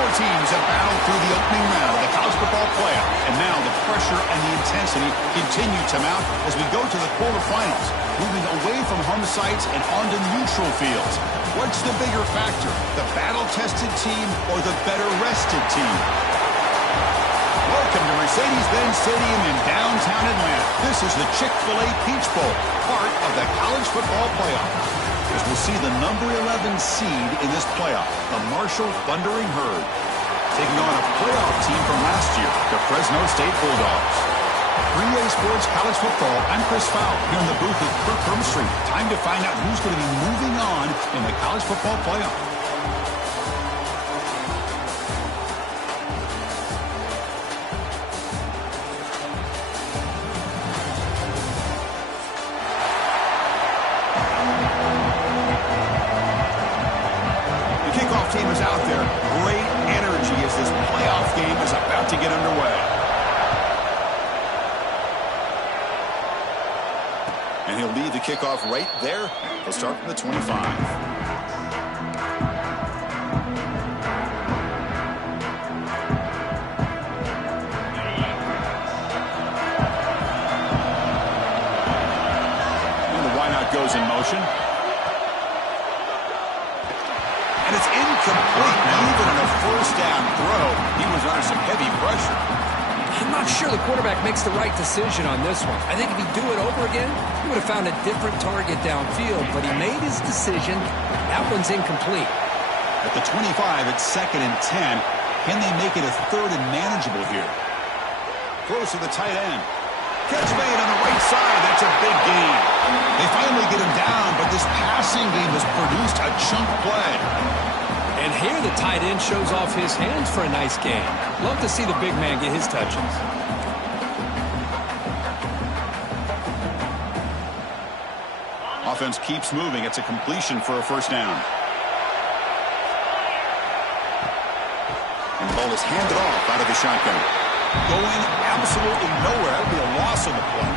Four teams have battled through the opening round of the college football playoff, and now the pressure and the intensity continue to mount as we go to the quarterfinals, moving away from home sites and onto neutral fields. What's the bigger factor, the battle-tested team or the better-rested team? Welcome to Mercedes-Benz Stadium in downtown Atlanta. This is the Chick-fil-A Peach Bowl, part of the college football playoff. As we'll see the number 11 seed in this playoff, the Marshall Thundering Herd, taking on a playoff team from last year, the Fresno State Bulldogs. 3A Sports College Football, I'm Chris Fowle, here in the booth with Kirk Hermstreet. Time to find out who's going to be moving on in the college football playoff. Team is out there. Great energy as this playoff game is about to get underway. And he'll lead the kickoff right there. He'll start from the 25. And the wideout goes in motion. And it's incomplete. Even in a first down throw, he was under some heavy pressure. I'm not sure the quarterback makes the right decision on this one. I think if he'd do it over again, he would have found a different target downfield, but he made his decision. That one's incomplete. At the 25, it's 2nd and 10. Can they make it a 3rd and manageable here? Close to the tight end. Catch made on the right side. That's a big gain. They finally get him down, but this passing game has produced a chunk play. And here the tight end shows off his hands for a nice game. Love to see the big man get his touches. Offense keeps moving. It's a completion for a first down. And the ball is handed off out of the shotgun. Going absolutely nowhere. That would be a loss on the play.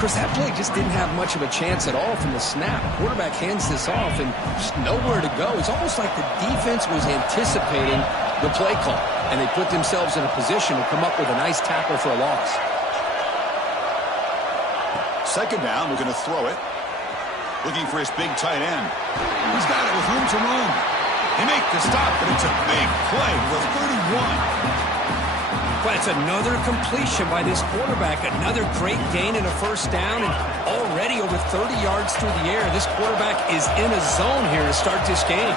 Chris, that play just didn't have much of a chance at all from the snap. Quarterback hands this off and just nowhere to go. It's almost like the defense was anticipating the play call, and they put themselves in a position to come up with a nice tackle for a loss. 2nd down, we're going to throw it. Looking for his big tight end. He's got it with room to run. They make the stop, but it's a big play for 31. But it's another completion by this quarterback. Another great gain in a first down, and already over 30 yards through the air. This quarterback is in a zone here to start this game.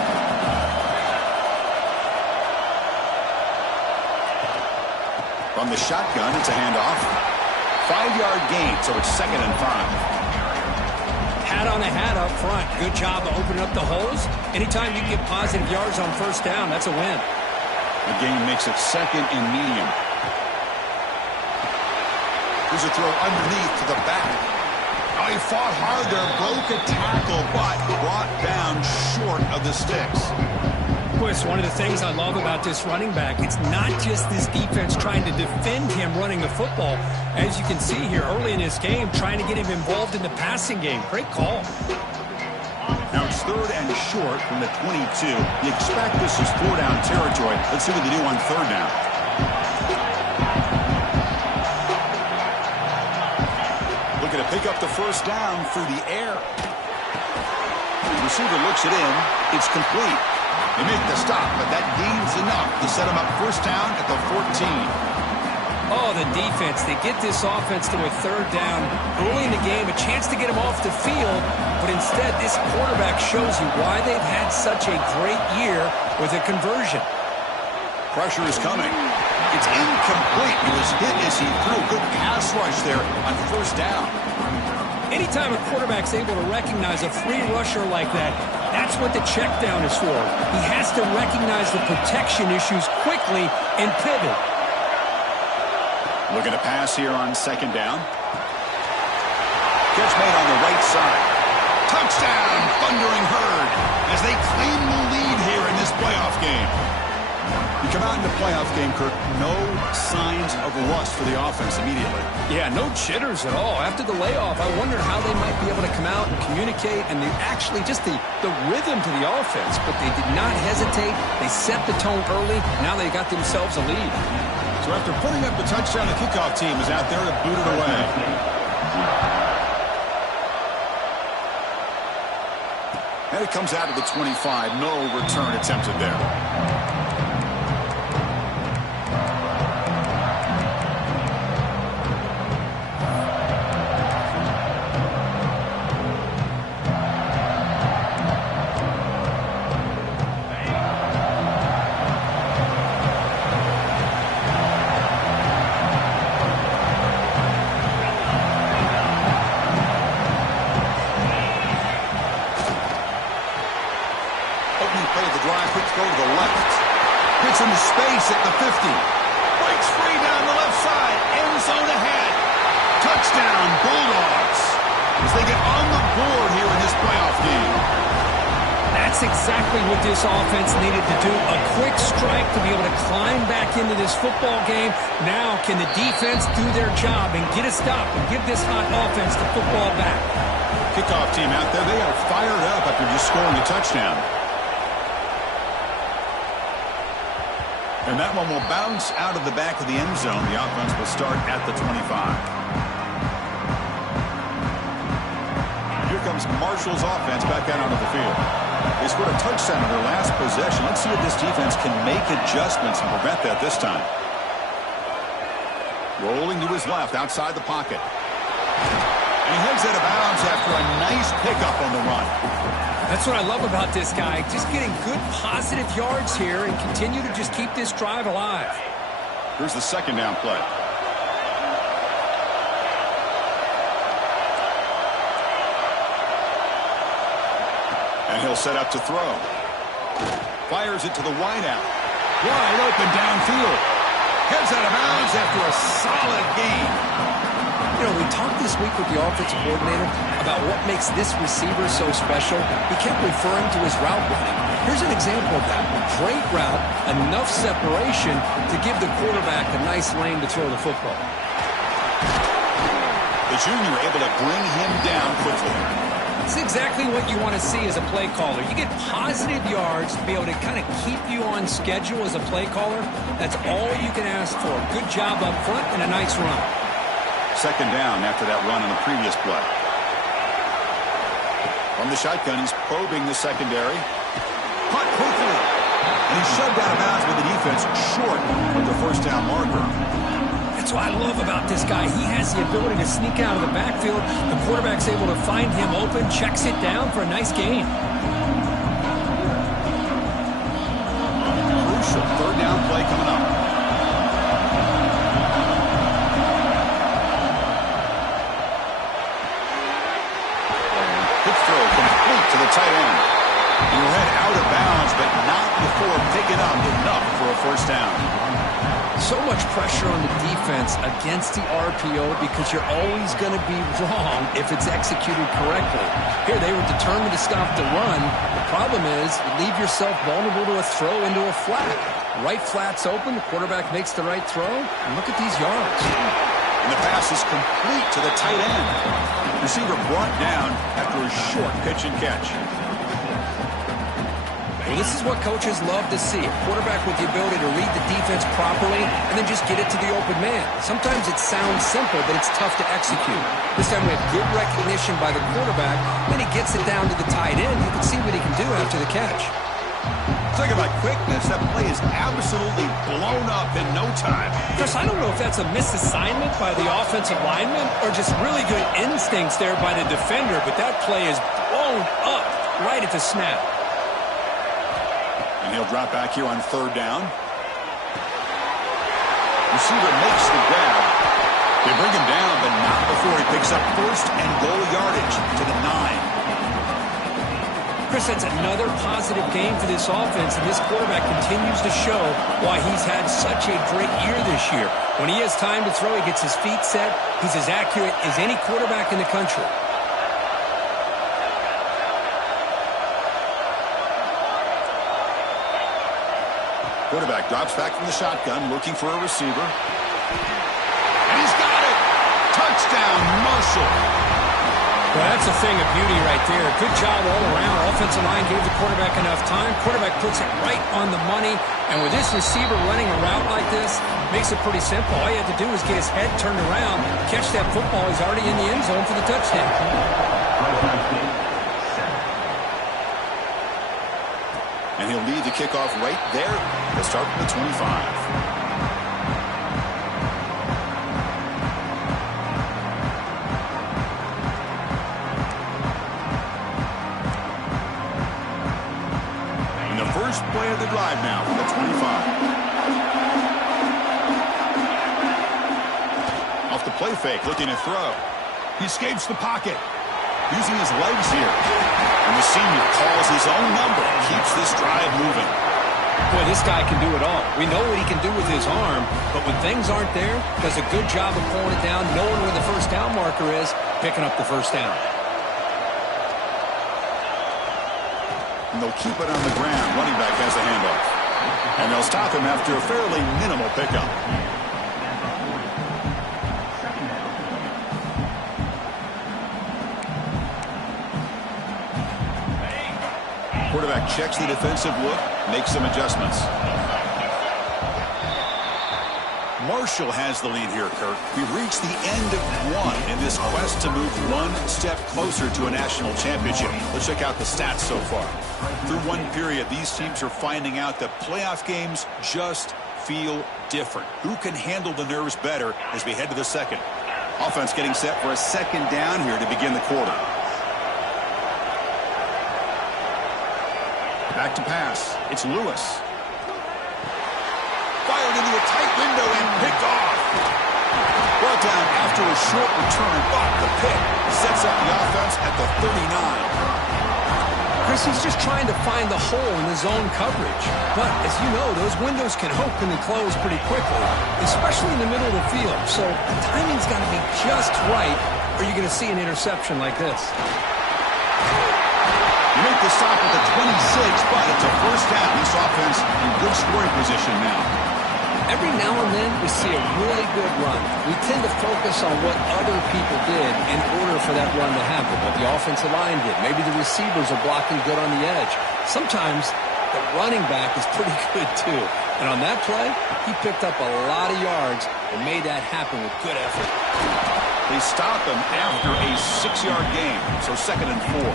From the shotgun, it's a handoff. 5-yard gain, so it's 2nd and 5. Hat on a hat up front. Good job of opening up the holes. Anytime you get positive yards on first down, that's a win. The gain makes it 2nd and medium. Here's a throw underneath to the back. Oh, he fought hard there, broke a tackle, but brought down short of the sticks. Chris, one of the things I love about this running back, it's not just this defense trying to defend him running the football. As you can see here early in this game, trying to get him involved in the passing game. Great call. Now it's 3rd and short from the 22. You expect this is 4-down territory. Let's see what they do on 3rd down. Looking to pick up the first down through the air. The receiver looks it in. It's complete. They make the stop, but that gains enough to set them up first down at the 14. Oh, the defense. They get this offense to a 3rd down early in the game, a chance to get him off the field, but instead this quarterback shows you why they've had such a great year with a conversion. Pressure is coming. It's incomplete. He was hit as he threw a good pass rush there on first down. Anytime a quarterback's able to recognize a free rusher like that, that's what the check down is for. He has to recognize the protection issues quickly and pivot. Looking to pass here on 2nd down. Catch made on the right side. Touchdown, Thundering Herd, as they claim the lead here in this playoff game. You come out in the playoff game, Kirk, no signs of rust for the offense immediately. Yeah, no jitters at all. After the layoff, I wondered how they might be able to come out and communicate, and actually just the rhythm to the offense. But they did not hesitate. They set the tone early. Now they got themselves a lead. So after putting up the touchdown, the kickoff team is out there to boot it away. And it comes out of the 25. No return attempted there. Space at the 50. Breaks free down the left side. End zone ahead. Touchdown, Bulldogs. As they get on the board here in this playoff game. That's exactly what this offense needed to do. A quick strike to be able to climb back into this football game. Now can the defense do their job and get a stop and give this hot offense the football back? Kickoff team out there. They are fired up after just scoring a touchdown. And that one will bounce out of the back of the end zone. The offense will start at the 25. Here comes Marshall's offense back out onto the field. They scored a touchdown in their last possession. Let's see if this defense can make adjustments and prevent that this time. Rolling to his left outside the pocket. And he heads out of bounds after a nice pickup on the run. That's what I love about this guy. Just getting good positive yards here and continue to just keep this drive alive. Here's the second down play. And he'll set up to throw. Fires it to the wideout. Wide open downfield. Heads out of bounds after a solid gain. You know, we talked this week with the offensive coordinator about what makes this receiver so special. He kept referring to his route running. Here's an example of that. Great route, enough separation to give the quarterback a nice lane to throw the football. The junior able to bring him down quickly. It's exactly what you want to see as a play caller. You get positive yards to be able to kind of keep you on schedule as a play caller. That's all you can ask for. Good job up front and a nice run. Second down after that run on the previous play. From the shotgun, he's probing the secondary. Caught quickly. And he's shoved out of bounds with the defense short of the first down marker. That's what I love about this guy. He has the ability to sneak out of the backfield. The quarterback's able to find him open, checks it down for a nice gain. Crucial third down play coming up. To the tight end. And he'll head out of bounds, but not before picking up enough for a first down. So much pressure on the defense against the RPO because you're always going to be wrong if it's executed correctly. Here, they were determined to stop the run. The problem is you leave yourself vulnerable to a throw into a flat. Right flat's open, the quarterback makes the right throw, and look at these yards. And the pass is complete to the tight end. Receiver brought down after a short pitch and catch. Well, this is what coaches love to see. A quarterback with the ability to read the defense properly and then just get it to the open man. Sometimes it sounds simple, but it's tough to execute. This time we have good recognition by the quarterback. Then he gets it down to the tight end. You can see what he can do after the catch. Talk about quickness. That play is absolutely blown up in no time. Chris, I don't know if that's a misassignment by the offensive lineman or just really good instincts there by the defender, but that play is blown up right at the snap. And he'll drop back here on third down. Receiver makes the grab. They bring him down, but not before he picks up first and goal yardage to the 9. Chris, that's another positive game for this offense, and this quarterback continues to show why he's had such a great year this year. When he has time to throw, he gets his feet set. He's as accurate as any quarterback in the country. Quarterback drops back from the shotgun, looking for a receiver. And he's got it! Touchdown, Marshall! Well, that's a thing of beauty right there. Good job all around. Offensive line gave the quarterback enough time. Quarterback puts it right on the money. And with this receiver running a route like this, makes it pretty simple. All you have to do is get his head turned around, catch that football. He's already in the end zone for the touchdown. And he'll lead the kickoff right there. Let's start from the 25. First play of the drive now from the 25. Off the play fake, looking to throw. He escapes the pocket, using his legs here. And the senior calls his own number, keeps this drive moving. Boy, this guy can do it all. We know what he can do with his arm, but when things aren't there, does a good job of pulling it down, knowing where the first down marker is, picking up the first down. And they'll keep it on the ground. Running back has the handoff. And they'll stop him after a fairly minimal pickup. Quarterback checks the defensive look, makes some adjustments. Marshall has the lead here, Kirk. We've reached the end of one in this quest to move one step closer to a national championship. Let's check out the stats so far. Through one period, these teams are finding out that playoff games just feel different. Who can handle the nerves better as we head to the second? Offense getting set for a second down here to begin the quarter. Back to pass. It's Lewis. Fired into a tight window and picked off. Brought down after a short return, but the pick sets up the offense at the 39. Chris, he's just trying to find the hole in the zone coverage. But, as you know, those windows can open and close pretty quickly, especially in the middle of the field. So the timing's got to be just right, or you're going to see an interception like this. You make the stop at the 26, but it's a first down. This offense in good scoring position now. Every now and then we see a really good run. We tend to focus on what other people did in order for that run to happen, what the offensive line did. Maybe the receivers are blocking good on the edge. Sometimes the running back is pretty good too. And on that play, he picked up a lot of yards and made that happen with good effort. They stop him after a 6-yard gain, so 2nd and 4.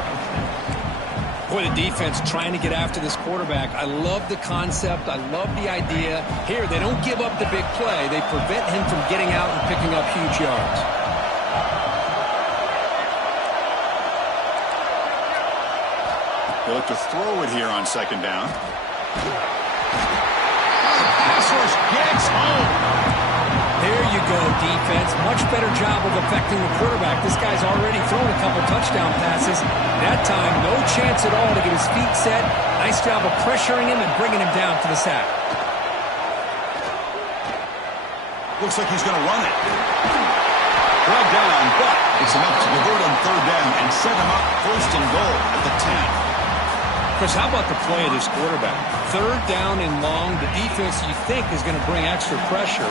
Boy, the defense trying to get after this quarterback. I love the concept. I love the idea. Here, they don't give up the big play. They prevent him from getting out and picking up huge yards. They look to throw it here on 2nd down. Pass rush gets home. There you go, defense. Much better job of affecting the quarterback. This guy's already thrown a couple touchdown passes. That time, no chance at all to get his feet set. Nice job of pressuring him and bringing him down for the sack. Looks like he's going to run it. Brought down, but it's enough to convert on 3rd down and set him up 1st and goal at the 10. Chris, how about the play of this quarterback? 3rd down and long. The defense, you think, is going to bring extra pressure.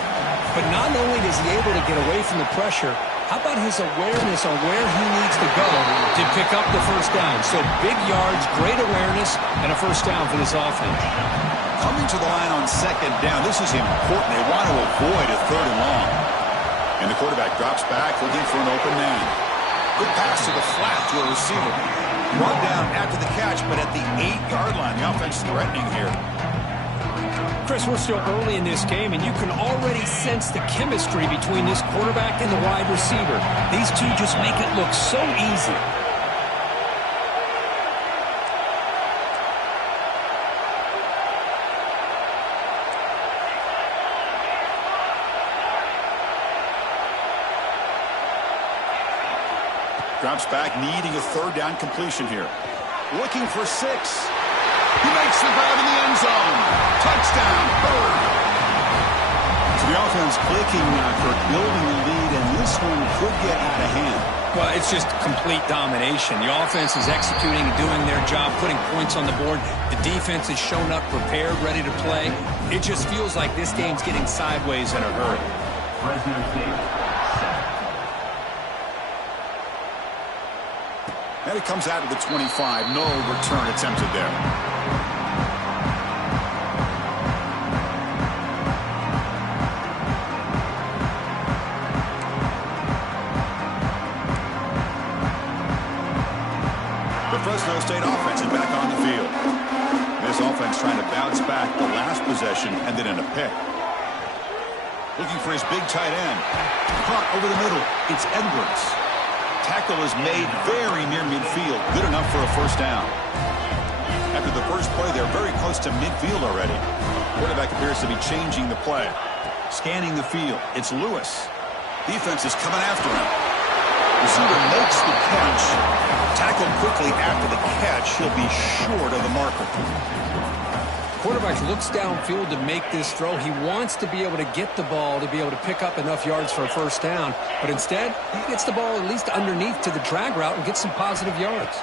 But not only is he able to get away from the pressure, how about his awareness on where he needs to go to pick up the 1st down? So big yards, great awareness, and a 1st down for this offense. Coming to the line on 2nd down, this is important. They want to avoid a 3rd and long. And the quarterback drops back, looking for an open man. Good pass to the flat to a receiver. Brought down after the catch, but at the 8-yard line, the offense threatening here. Chris, we're still early in this game, and you can already sense the chemistry between this quarterback and the wide receiver. These two just make it look so easy. Drops back, needing a 3rd down completion here. Looking for 6. He makes the grab in the end zone. Touchdown, Bird. So the offense clicking for building the lead, and this this one could get out of hand. Well, it's just complete domination. The offense is executing and doing their job, putting points on the board. The defense has shown up prepared, ready to play. It just feels like this game's getting sideways in a hurry. Fresno State, 7. And it comes out to the 25. No return attempted there. The Fresno State offense is back on the field. This offense trying to bounce back. The last possession ended in a pick. Looking for his big tight end. Caught over the middle. It's Edwards. Tackle is made very near midfield. Good enough for a first down. After the first play, they're very close to midfield already. Quarterback appears to be changing the play. Scanning the field. It's Lewis. Defense is coming after him. Receiver makes the catch. Tackled quickly after the catch. He'll be short of the marker. Quarterback looks downfield to make this throw. He wants to be able to get the ball to be able to pick up enough yards for a first down. But instead, he gets the ball at least underneath to the drag route and gets some positive yards.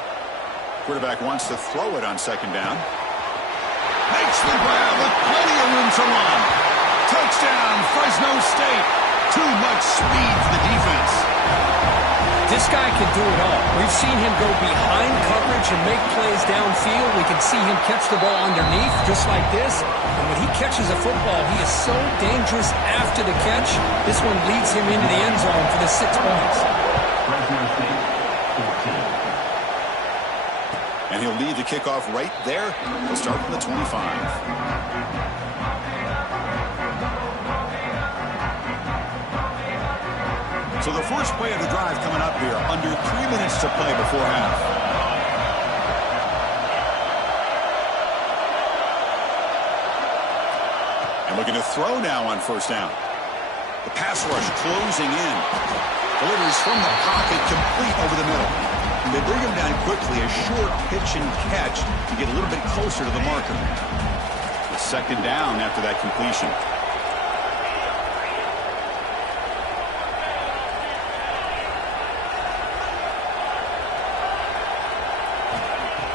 Quarterback wants to throw it on second down. Makes the grab with plenty of room to run. Touchdown, Fresno State. Too much speed for the defense. This guy can do it all. We've seen him go behind coverage and make plays downfield. We can see him catch the ball underneath just like this. And when he catches a football, he is so dangerous after the catch. This one leads him into the end zone for the 6 points. Fresno State, 14. And he'll lead the kickoff right there. He'll start from the 25. So the first play of the drive coming up here. Under 3 minutes to play before half. And looking to throw now on first down. The pass rush closing in. Delivers from the pocket, complete over the middle. And they bring him down quickly. A short pitch and catch to get a little bit closer to the marker. The second down after that completion.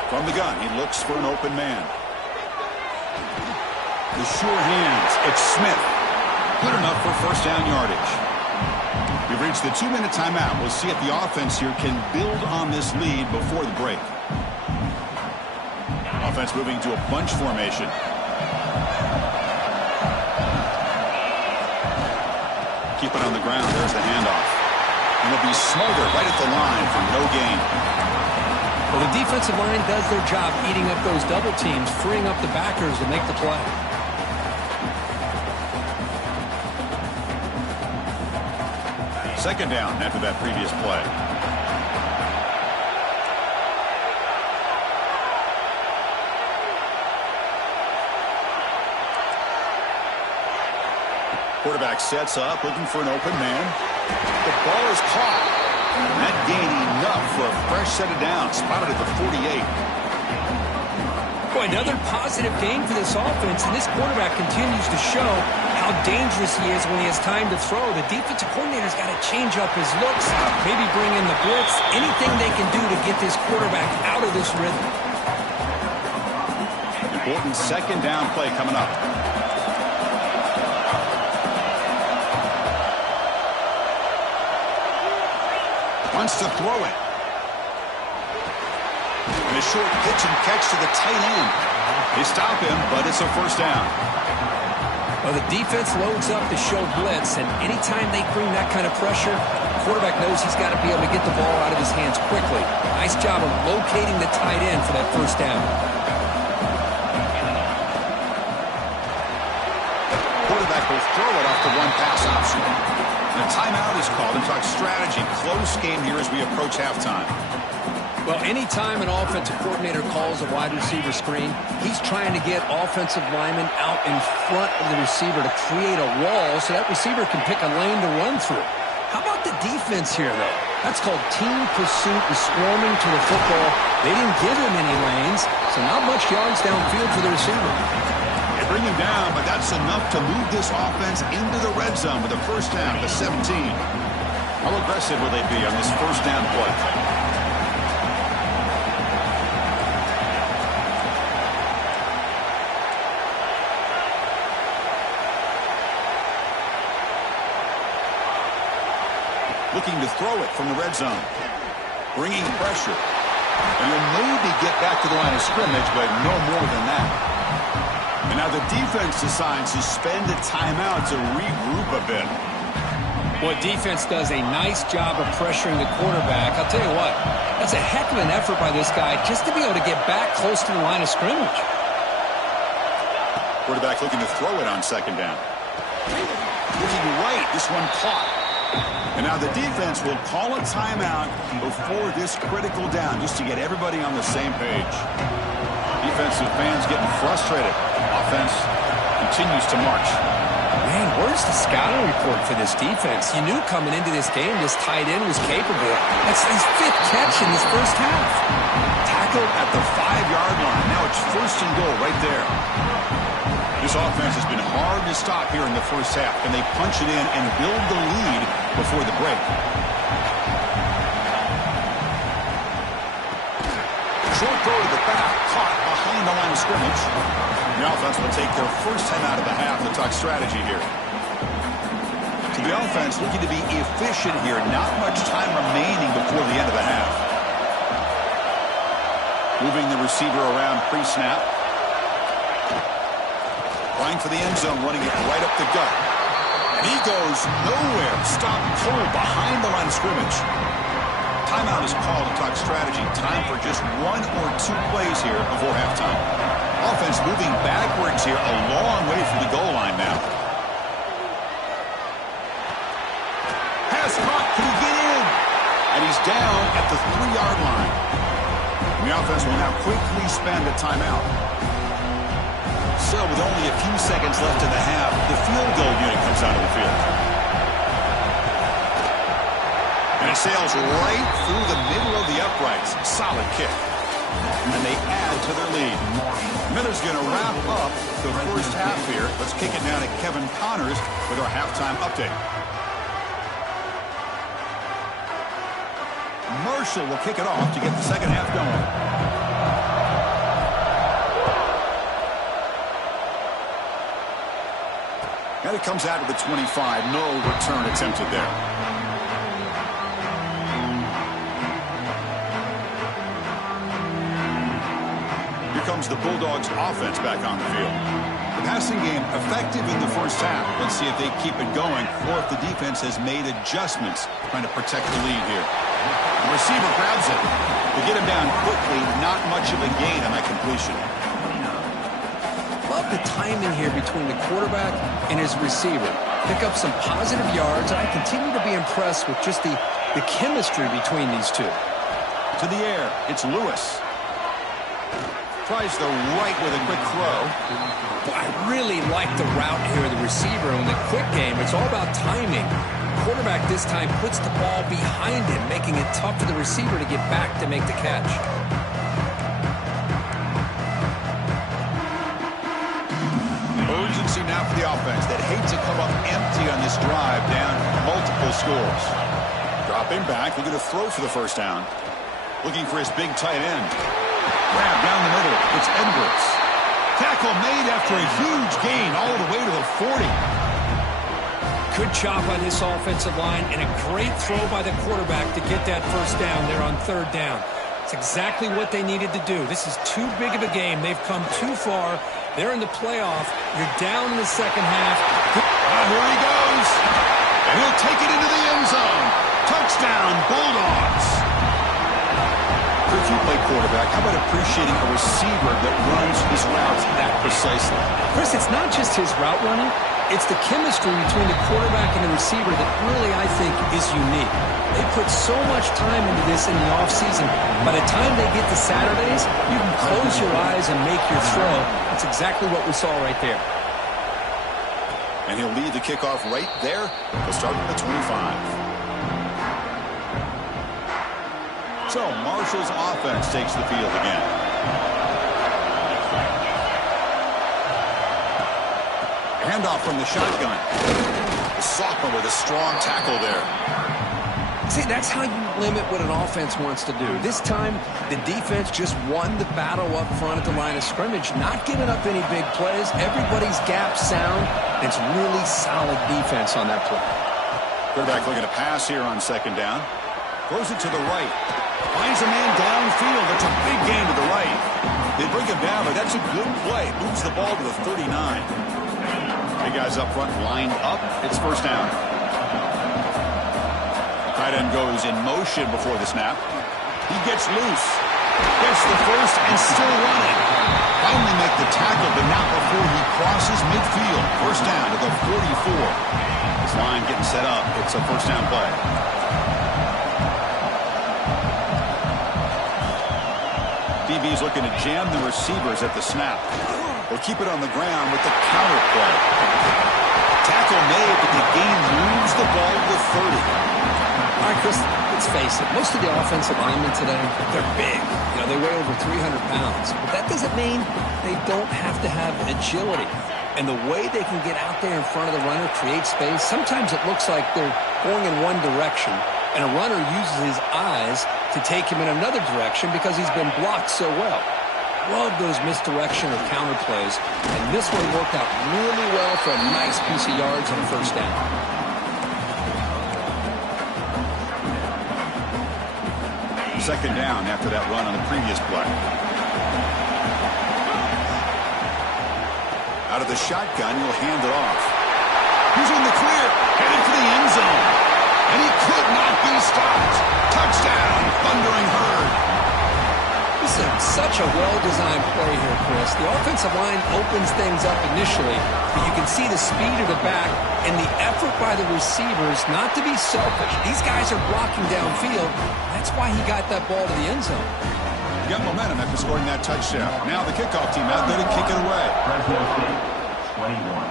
From the gun, he looks for an open man. The sure hands, it's Smith. Good enough for first down yardage. We've reached the 2-minute timeout. We'll see if the offense here can build on this lead before the break. Offense moving to a bunch formation. Keep it on the ground. There's the handoff. And it'll be smothered right at the line for no gain. Well, the defensive line does their job eating up those double teams, freeing up the backers to make the play. Second down after that previous play. Quarterback sets up, looking for an open man. The ball is caught. And that gain enough for a fresh set of downs. Spotted at the 48. Boy, another positive gain for this offense, and this quarterback continues to show how dangerous he is when he has time to throw. The defensive coordinator's got to change up his looks, maybe bring in the blitz, anything they can do to get this quarterback out of this rhythm. Important second down play coming up. Wants to throw it. And a short pitch and catch to the tight end. They stop him, but it's a first down. Well, the defense loads up to show blitz, and anytime they bring that kind of pressure, the quarterback knows he's got to be able to get the ball out of his hands quickly. Nice job of locating the tight end for that first down. Quarterback will throw it off the one pass option. And a timeout is called to talk strategy. Close game here as we approach halftime. Well, anytime an offensive coordinator calls a wide receiver screen, he's trying to get offensive linemen out in front of the receiver to create a wall so that receiver can pick a lane to run through. How about the defense here, though? That's called team pursuit and swarming to the football. They didn't give him any lanes, so not much yards downfield for the receiver. They bring him down, but that's enough to move this offense into the red zone with a first down at the 17. How aggressive will they be on this first down play? Looking to throw it from the red zone. Bringing pressure. And he'll maybe get back to the line of scrimmage, but no more than that. And now the defense decides to spend a timeout to regroup a bit. Well, defense does a nice job of pressuring the quarterback. I'll tell you what, that's a heck of an effort by this guy just to be able to get back close to the line of scrimmage. Quarterback looking to throw it on second down. Looking right, this one caught. And now the defense will call a timeout before this critical down just to get everybody on the same page. Defensive fans getting frustrated. Offense continues to march. Man, where's the scouting report for this defense? You knew coming into this game this tight end was capable. That's his 5th catch in this first half. Tackled at the 5-yard line. Now it's first and goal right there. This offense has been hard to stop here in the first half. Can they punch it in and build the lead before the break? Short throw to the back, caught behind the line of scrimmage. The offense will take their first time out of the half to talk strategy here. So the offense looking to be efficient here. Not much time remaining before the end of the half. Moving the receiver around pre-snap. Flying for the end zone, running it right up the gut. And he goes nowhere. Stop cold behind the line of scrimmage. Timeout is called to talk strategy. Time for just 1 or 2 plays here before halftime. Offense moving backwards here a long way from the goal line now. Pass caught. Can he get in? And he's down at the 3-yard line. And the offense will now quickly spend a timeout. So with only a few seconds left in the half, the field goal unit comes out of the field. And it sails right through the middle of the uprights. Solid kick. And they add to their lead. Miller's going to wrap up the first half here. Let's kick it now to Kevin Connors with our halftime update. Marshall will kick it off to get the second half going. And it comes out of the 25. No return attempted there. Here comes the Bulldogs offense back on the field. The passing game effective in the first half. Let's see if they keep it going or if the defense has made adjustments trying to protect the lead here. The receiver grabs it. They get him down quickly. Not much of a gain on that completion. Love the timing here between the quarterback and his receiver. Pick up some positive yards, and I continue to be impressed with just the chemistry between these two. To the air, it's Lewis. Tries the right with a quick throw. Boy, I really like the route here of the receiver. In the quick game, it's all about timing. The quarterback this time puts the ball behind him, making it tough for the receiver to get back to make the catch. Urgency now for the offense that hates to come up empty on this drive, down multiple scores. Dropping back, looking to throw for the first down. Looking for his big tight end. Grab down the middle. It's Edwards. Tackle made after a huge gain all the way to the 40. Good job by this offensive line and a great throw by the quarterback to get that first down there on third down. It's exactly what they needed to do. This is too big of a game. They've come too far. They're in the playoff. You're down in the second half. Here he goes. And he'll take it into the end zone. Touchdown, Bulldogs. If you play quarterback, how about appreciating a receiver that runs his routes that precisely? Chris, it's not just his route running. It's the chemistry between the quarterback and the receiver that really, I think, is unique. They put so much time into this in the offseason. By the time they get to Saturdays, you can close your eyes and make your throw. That's exactly what we saw right there. And he'll lead the kickoff right there. He'll start at the 25. So Marshall's offense takes the field again. Handoff from the shotgun. The sophomore with a strong tackle there. See, that's how you limit what an offense wants to do. This time, the defense just won the battle up front at the line of scrimmage, not giving up any big plays. Everybody's gap sound. It's really solid defense on that play. Quarterback looking to pass here on second down. Throws it to the right. Finds a man downfield. That's a big gain to the right. They bring him down, but that's a good play. Moves the ball to the 39. Big guys up front lined up. It's first down. Tight end goes in motion before the snap. He gets loose. Gets the first and still running. Finally make the tackle, but not before he crosses midfield. First down to the 44. This line getting set up. It's a first down play. DB's looking to jam the receivers at the snap. They'll keep it on the ground with the counter play. Tackle made, but the gain moves the ball to the 30. All right, Chris, let's face it. Most of the offensive linemen today, they're big. You know, they weigh over 300 pounds. But that doesn't mean they don't have to have agility. And the way they can get out there in front of the runner, create space, sometimes it looks like they're going in one direction, and a runner uses his eyes to take him in another direction because he's been blocked so well. Love those misdirection or counter plays, and this one worked out really well for a nice piece of yards and a first down. Second down after that run on the previous play. Out of the shotgun, he'll hand it off. He's in the clear, headed for the end zone. And he could not be stopped. Touchdown, Thundering Herd. This is such a well-designed play here, Chris. The offensive line opens things up initially, but you can see the speed of the back and the effort by the receivers not to be selfish. These guys are blocking downfield. That's why he got that ball to the end zone. Got momentum after scoring that touchdown. Now the kickoff team out there to kick it away. Fresno State, 21.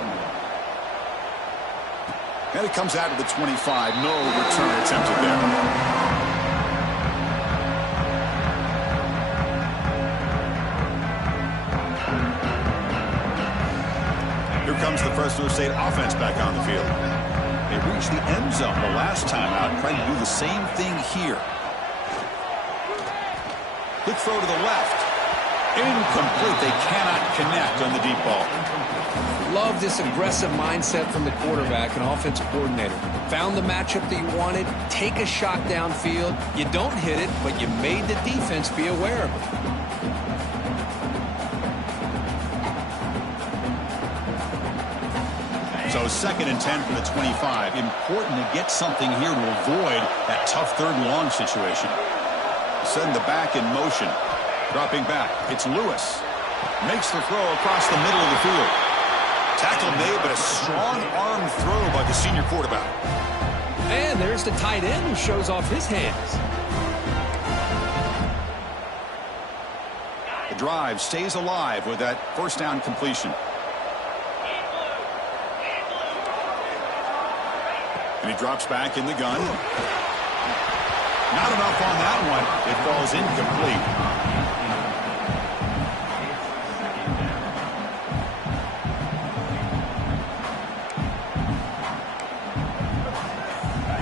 And it comes out to the 25. No return attempted there. Here comes the Fresno State offense back on the field. They reached the end zone the last time out, trying to do the same thing here. Quick throw to the left. Incomplete. They cannot connect on the deep ball. Love this aggressive mindset from the quarterback and offensive coordinator. Found the matchup that you wanted. Take a shot downfield. You don't hit it, but you made the defense be aware of it. So second and 10 from the 25. Important to get something here to avoid that tough third and long situation. Send the back in motion. Dropping back. It's Lewis. Makes the throw across the middle of the field. Tackle made, but a strong arm throw by the senior quarterback. And there's the tight end who shows off his hands. The drive stays alive with that first down completion. And he drops back in the gun. Not enough on that one. It falls incomplete.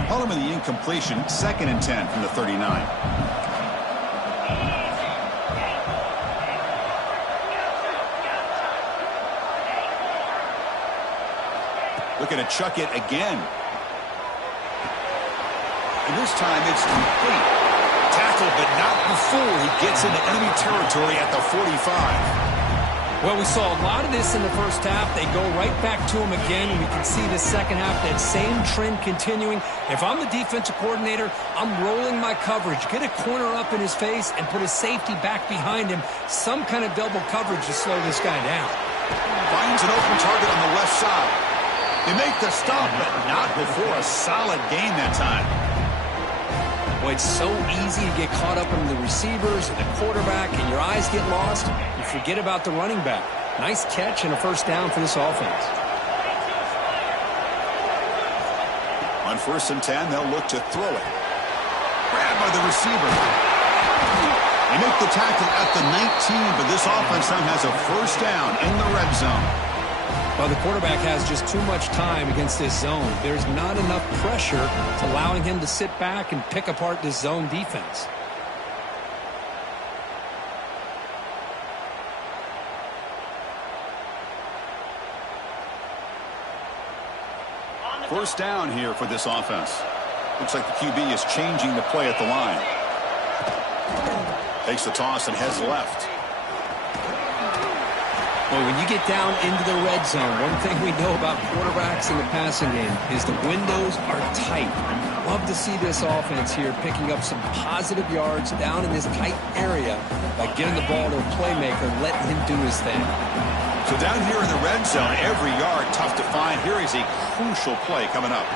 Element of the incompletion, second and 10 from the 39. Looking to chuck it again. And this time it's complete. Tackle, but not before he gets into enemy territory at the 45. Well, we saw a lot of this in the first half. They go right back to him again, and we can see the second half, that same trend continuing. If I'm the defensive coordinator, I'm rolling my coverage. Get a corner up in his face and put a safety back behind him. Some kind of double coverage to slow this guy down. Finds an open target on the left side. They make the stop, but not before a solid gain that time. Boy, it's so easy to get caught up in the receivers and the quarterback, and your eyes get lost. You forget about the running back. Nice catch and a first down for this offense. On first and 10, they'll look to throw it. Grabbed by the receiver. They make the tackle at the 19, but this offense now has a first down in the red zone. Well, the quarterback has just too much time against this zone. There's not enough pressure to allowing him to sit back and pick apart this zone defense. First down here for this offense. Looks like the QB is changing the play at the line. Takes the toss and heads left. Well, when you get down into the red zone, one thing we know about quarterbacks in the passing game is the windows are tight. Love to see this offense here picking up some positive yards down in this tight area by getting the ball to a playmaker, letting him do his thing. So down here in the red zone, every yard tough to find. Here is a crucial play coming up.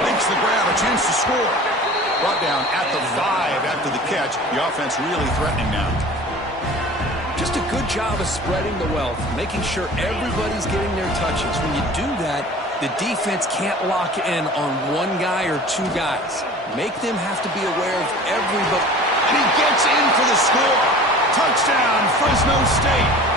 Makes the grab, a chance to score. Brought down at the 5 after the catch. The offense really threatening now. Just a good job of spreading the wealth, making sure everybody's getting their touches. When you do that, the defense can't lock in on one guy or two guys. Make them have to be aware of everybody. And he gets in for the score. Touchdown, Fresno State.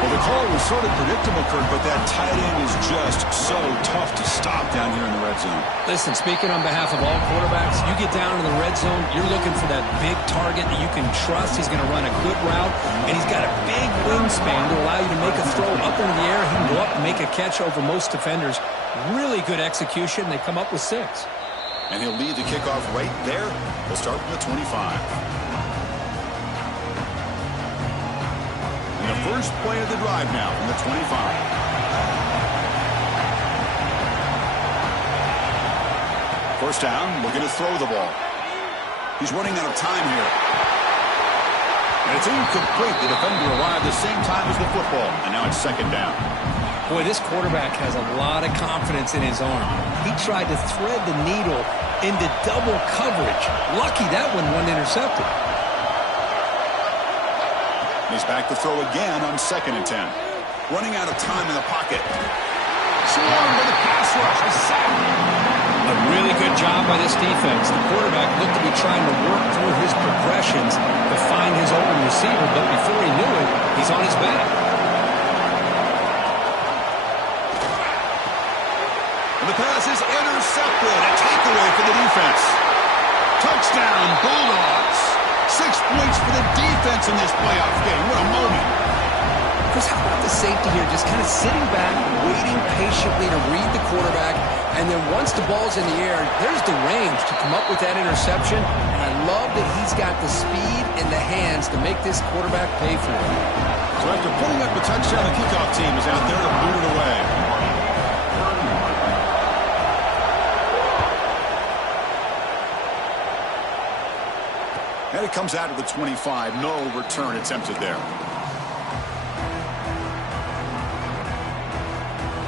Well, the call was sort of predictable, Kirk, but that tight end is just so tough to stop down here in the red zone. Listen, speaking on behalf of all quarterbacks, you get down in the red zone, you're looking for that big target that you can trust. He's going to run a good route, and he's got a big wingspan to allow you to make a throw up into the air. He can go up and make a catch over most defenders. Really good execution. They come up with 6. And he'll lead the kickoff right there. We'll start from the 25. The first play of the drive now from the 25. First down, looking to throw the ball. He's running out of time here. And it's incomplete. The defender arrived the same time as the football. And now it's second down. Boy, this quarterback has a lot of confidence in his arm. He tried to thread the needle into double coverage. Lucky that one wasn't intercepted. He's back to throw again on 2nd and 10. Running out of time in the pocket. Swarmed with a pass rush. A sack. A really good job by this defense. The quarterback looked to be trying to work through his progressions to find his open receiver, but before he knew it, he's on his back. And the pass is intercepted. A takeaway for the defense. Touchdown, Bulldogs. 6 points for the defense in this playoff game. What a moment. Chris, how about the safety here? Just kind of sitting back, waiting patiently to read the quarterback, and then once the ball's in the air, there's the range to come up with that interception. And I love that he's got the speed and the hands to make this quarterback pay for it. So after putting up a touchdown, the kickoff team is out there to boot it away. And it comes out of the 25. No return attempted there.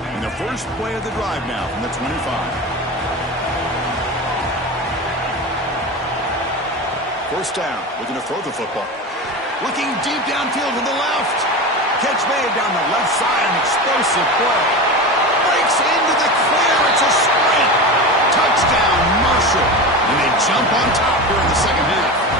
And the first play of the drive now from the 25. First down. Looking to throw the football. Looking deep downfield to the left. Catch made down the left side. An explosive play. Breaks into the clear. It's a sprint. Touchdown, Marshall. And they jump on top here in the second half.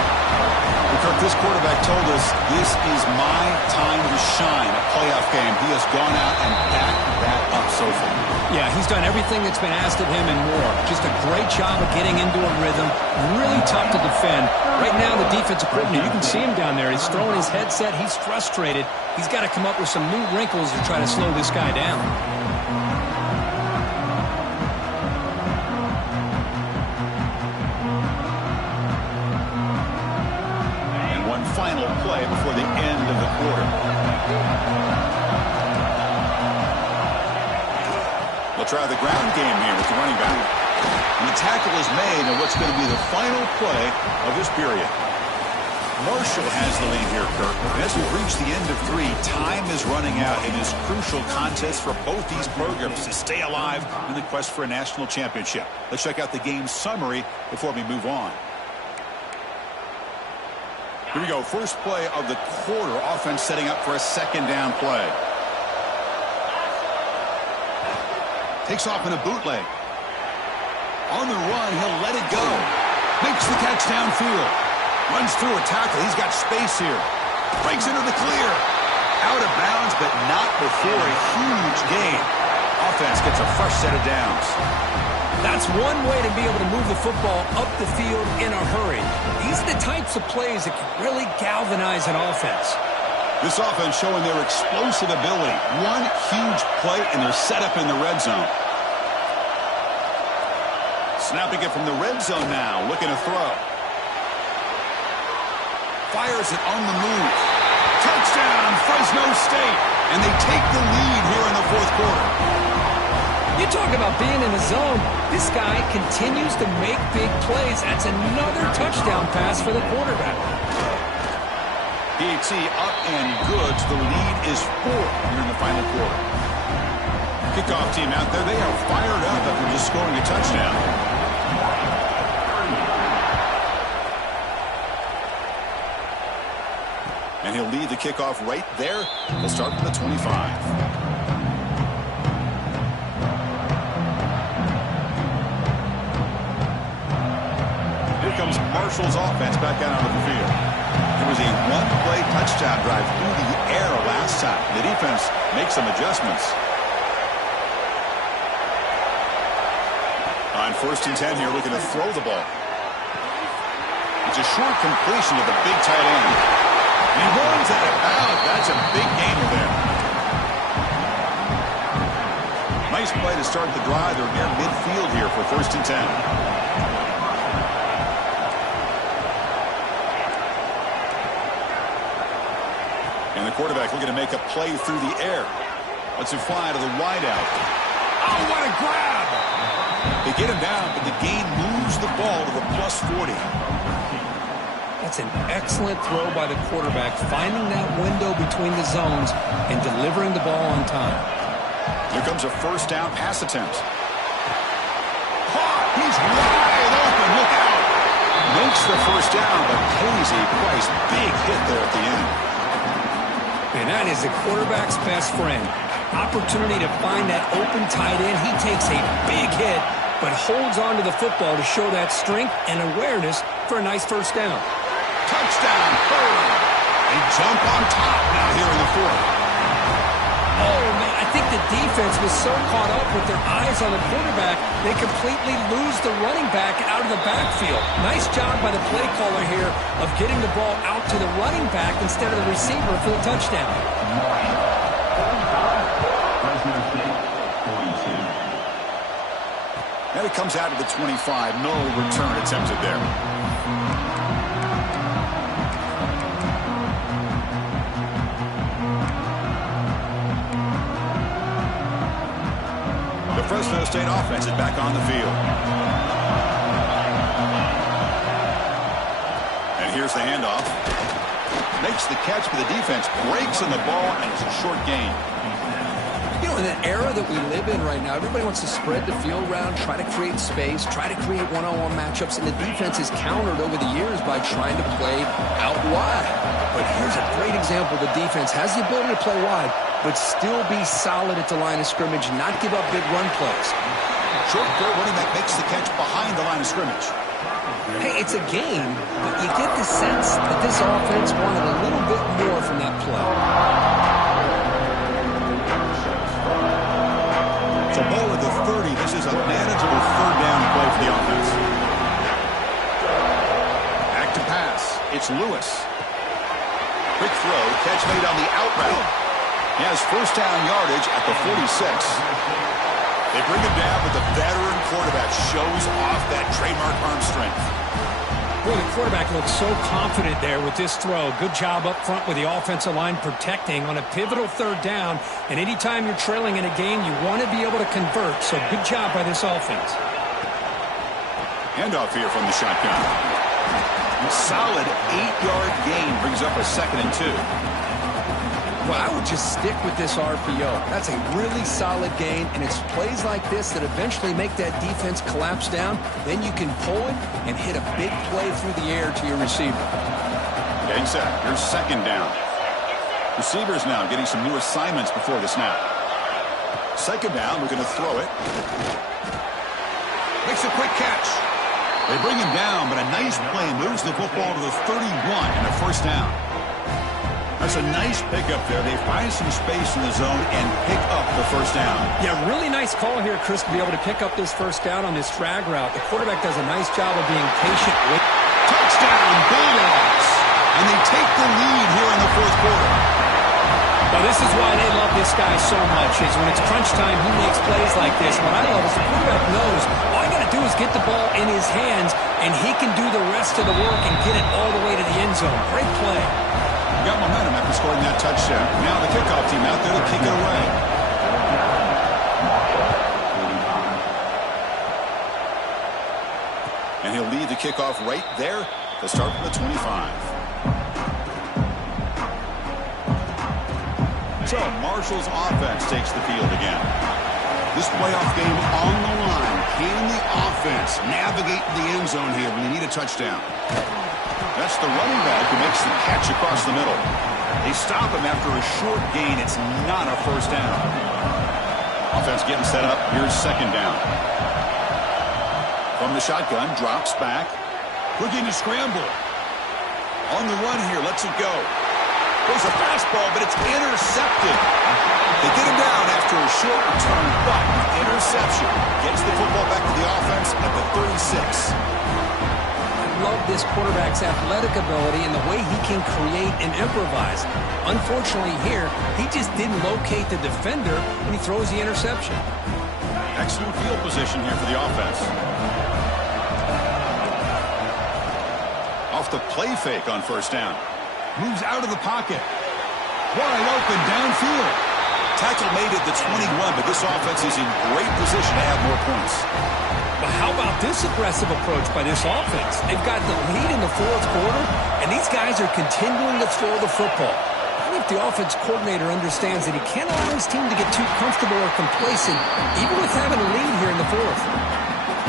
Kirk, this quarterback told us this is my time to shine. A playoff game. He has gone out and backed that up so far. Yeah, he's done everything that's been asked of him and more. Just a great job of getting into a rhythm. Really tough to defend. Right now, the defensive coordinator, you can see him down there. He's throwing his headset. He's frustrated. He's got to come up with some new wrinkles to try to slow this guy down. Final play before the end of the quarter. They'll try the ground game here with the running back. And the tackle is made on what's going to be the final play of this period. Marshall has the lead here, Kirk. And as we've reached the end of 3, time is running out in this crucial contest for both these programs to stay alive in the quest for a national championship. Let's check out the game summary before we move on. Here we go. First play of the quarter. Offense setting up for a second down play. Takes off in a bootleg. On the run, he'll let it go. Makes the catch downfield. Runs through a tackle. He's got space here. Breaks into the clear. Out of bounds, but not before a huge gain. Offense gets a fresh set of downs. That's one way to be able to move the football up the field in a hurry. These are the types of plays that can really galvanize an offense. This offense showing their explosive ability. One huge play, and they're set up in the red zone. Snapping it from the red zone now, looking to throw. Fires it on the move. Touchdown, Fresno State. And they take the lead here in the fourth quarter. You talk about being in the zone. This guy continues to make big plays. That's another touchdown pass for the quarterback. PAT up and good. The lead is 4 here in the final quarter. Kickoff team out there. They are fired up after just scoring a touchdown. And he'll lead the kickoff right there. We'll start from the 25. Comes Marshall's offense back out onto the field. It was a one-play touchdown drive through the air last time. The defense makes some adjustments. On 1st and 10 here, looking to throw the ball. It's a short completion to the big tight end. He runs out of bounds. That's a big gain there. Nice play to start the drive. They're near midfield here for 1st and 10. And the quarterback looking to make a play through the air. Lets it fly to the wideout. Oh, what a grab! They get him down, but the gain moves the ball to the +40. That's an excellent throw by the quarterback, finding that window between the zones and delivering the ball on time. Here comes a 1st down pass attempt. He's wide open. Look out. Makes the 1st down, but pays a price. Big hit there at the end. And that is the quarterback's best friend. Opportunity to find that open tight end. He takes a big hit, but holds on to the football to show that strength and awareness for a nice 1st down. Touchdown, Bird. They jump on top now here in the 4th. Oh, man, I think the defense was so caught up with their eyes on the quarterback, they completely lose the running back out of the backfield. Nice job by the play caller here of getting the ball out to the running back instead of the receiver for the touchdown. Now it comes out to the 25. No return attempted there. The Fresno State offense is back on the field. And here's the handoff. Makes the catch, but the defense breaks in the ball, and it's a short gain. You know, in the era that we live in right now, everybody wants to spread the field around, try to create space, try to create one-on-one matchups, and the defense is countered over the years by trying to play out wide. But here's a great example. The defense has the ability to play wide, but still be solid at the line of scrimmage, not give up big run plays. Short throw running back makes the catch behind the line of scrimmage. Hey, it's a game, but you get the sense that this offense wanted a little bit more from that play. So ball at the 30. This is a manageable 3rd down play for the offense. Back to pass. It's Lewis. Quick throw. Catch made on the out route. He has 1st down yardage at the 46. They bring him down, but the veteran quarterback shows off that trademark arm strength. Boy, the quarterback looks so confident there with this throw. Good job up front with the offensive line protecting on a pivotal 3rd down. And anytime you're trailing in a game, you want to be able to convert. So good job by this offense. Handoff here from the shotgun. Solid 8-yard gain brings up a 2nd and 2. Well, I would just stick with this RPO. That's a really solid gain, and it's plays like this that eventually make that defense collapse down. Then you can pull it and hit a big play through the air to your receiver. Getting set. Here's 2nd down. Receivers now getting some new assignments before the snap. 2nd down, we're going to throw it. Makes a quick catch. They bring him down, but a nice play moves the football to the 31 and a 1st down. That's a nice pickup there. They find some space in the zone and pick up the first down. Yeah, really nice call here, Chris, to be able to pick up this first down on this drag route. The quarterback does a nice job of being patient with. Touchdown, Bulldogs! And they take the lead here in the fourth quarter. Well, this is why they love this guy so much, is when it's crunch time, he makes plays like this. What I love is the quarterback knows all I got to do is get the ball in his hands, and he can do the rest of the work and get it all the way to the end zone. Great play. Got momentum after scoring that touchdown. Now the kickoff team out there to kick it away. And he'll lead the kickoff right there to start from the 25. So Marshall's offense takes the field again. This playoff game on the line. Can the offense navigate the end zone here when they need a touchdown? That's the running back who makes the catch across the middle. They stop him after a short gain. It's not a first down. Offense getting set up. Here's second down. From the shotgun, drops back. Looking to scramble. On the run here, lets it go. Goes a fastball, but it's intercepted. They get him down after a short return, but the interception gets the football back to the offense at the 36. Love this quarterback's athletic ability and the way he can create and improvise. Unfortunately here, he just didn't locate the defender when he throws the interception. Excellent field position here for the offense. Off the play fake on first down. Moves out of the pocket. Wide open downfield. Tackle made at the 21, but this offense is in great position to have more points. But how about this aggressive approach by this offense? They've got the lead in the fourth quarter, and these guys are continuing to throw the football. I think the offense coordinator understands that he can't allow his team to get too comfortable or complacent, even with having a lead here in the fourth.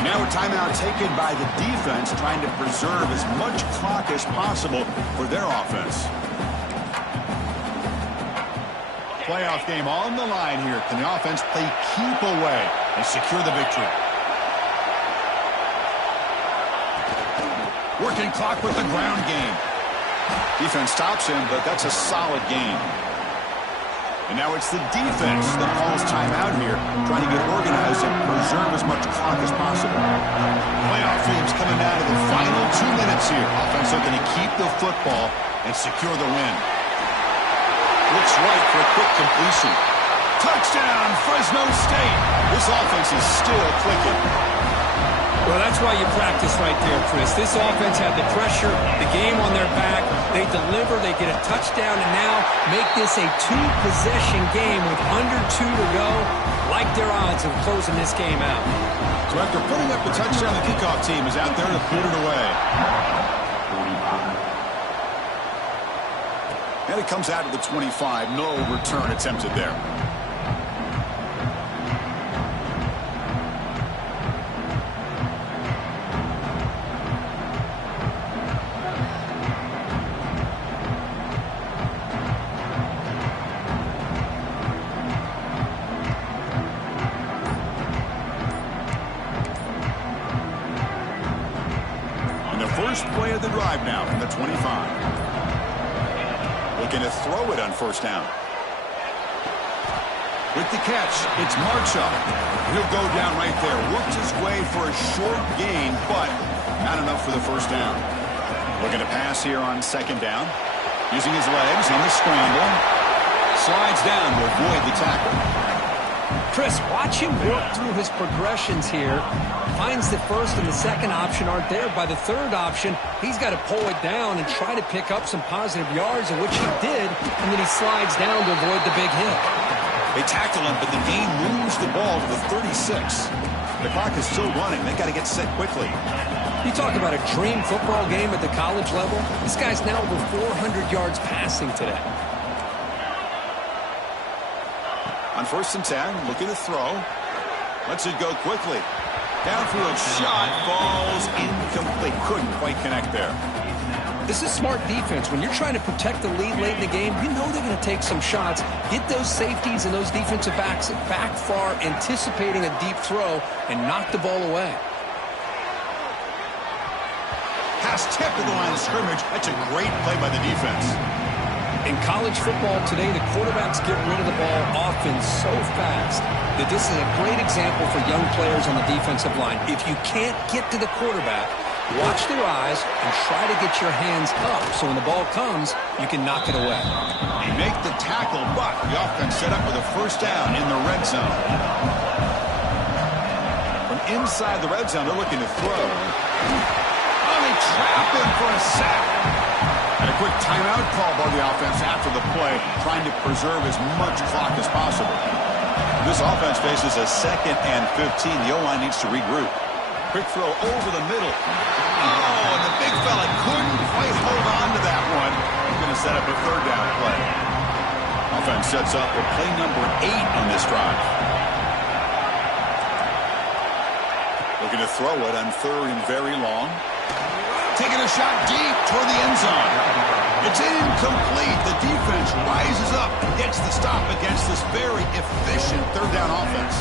Now a timeout taken by the defense, trying to preserve as much clock as possible for their offense. Playoff game on the line here. Can the offense play keep away and secure the victory? Working clock with the ground game. Defense stops him, but that's a solid game. And now it's the defense that calls timeout here, trying to get organized and preserve as much clock as possible. Playoff games coming down to the final 2 minutes here. Offense looking to keep the football and secure the win. Looks right for a quick completion. Touchdown, Fresno State. This offense is still clicking. Well, that's why you practice right there, Chris. This offense had the pressure, the game on their back. They deliver, they get a touchdown, and now make this a two-possession game with under 2 to go. Like their odds of closing this game out. So after putting up the touchdown, the kickoff team is out there to boot it away. And it comes out of the 25. No return attempted there. First play of the drive now from the 25. Looking to throw it on first down. With the catch, it's Marshall. He'll go down right there. Works his way for a short gain, but not enough for the first down. Looking to pass here on second down. Using his legs on the scramble. Slides down to avoid the tackle. Chris, watch him work through his progressions here. Finds the first and the second option aren't there. By the third option, he's got to pull it down and try to pick up some positive yards, of which he did, and then he slides down to avoid the big hit. They tackle him, but the game moves the ball to the 36. The clock is still running. They got to get set quickly. You talk about a dream football game at the college level. This guy's now over 400 yards passing today. On first and 10, looking to throw. Lets it go quickly. Downfield shot falls incomplete. Couldn't quite connect there. This is smart defense. When you're trying to protect the lead late in the game, you know they're going to take some shots, get those safeties and those defensive backs back far, anticipating a deep throw, and knock the ball away. Pass tipped to the line of scrimmage. That's a great play by the defense. And college football today, the quarterbacks get rid of the ball often so fast that this is a great example for young players on the defensive line. If you can't get to the quarterback, watch their eyes and try to get your hands up so when the ball comes, you can knock it away. They make the tackle, but the offense set up with a first down in the red zone. From inside the red zone, they're looking to throw. Oh, they trap him for a sack. And a quick timeout call by the offense after the play, trying to preserve as much clock as possible. This offense faces a 2nd and 15. The O-line needs to regroup. Quick throw over the middle. Oh, and the big fella couldn't quite hold on to that one. He's going to set up a 3rd down play. Offense sets up for play number 8 on this drive. Looking to throw it on 3rd and very long. Taking a shot deep toward the end zone. It's incomplete. The defense rises up and gets the stop against this very efficient 3rd down offense.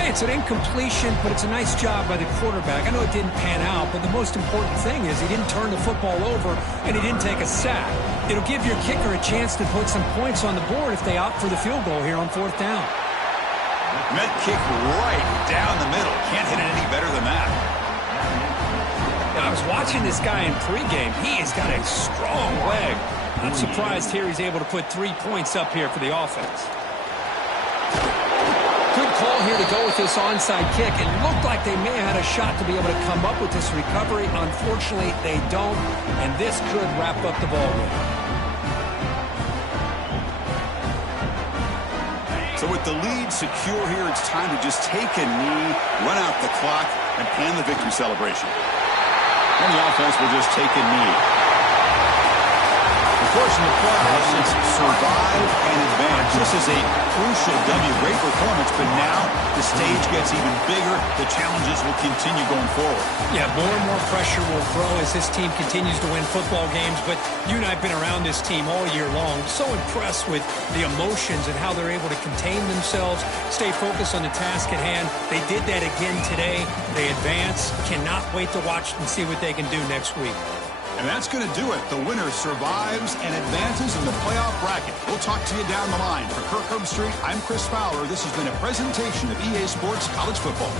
Hey, it's an incompletion, but it's a nice job by the quarterback. I know it didn't pan out, but the most important thing is he didn't turn the football over and he didn't take a sack. It'll give your kicker a chance to put some points on the board if they opt for the field goal here on 4th down. Met kick right down the middle. Can't hit it any better than that. I was watching this guy in pregame. He has got a strong leg. I'm surprised here he's able to put 3 points up here for the offense. Good call here to go with this onside kick. It looked like they may have had a shot to be able to come up with this recovery. Unfortunately, they don't, and this could wrap up the ball game. So with the lead secure here, it's time to just take a knee, run out the clock, and plan the victory celebration. And the offense will just take a knee. Of course, in the playoffs, it's survive and advance. This is a crucial W. Great performance, but now the stage gets even bigger. The challenges will continue going forward. Yeah, more and more pressure will grow as this team continues to win football games. But you and I have been around this team all year long. So impressed with the emotions and how they're able to contain themselves, stay focused on the task at hand. They did that again today. They advance. Cannot wait to watch and see what they can do next week. And that's going to do it. The winner survives and advances in the playoff bracket. We'll talk to you down the line. For Kirk Herbstreit, I'm Chris Fowler. This has been a presentation of EA Sports College Football.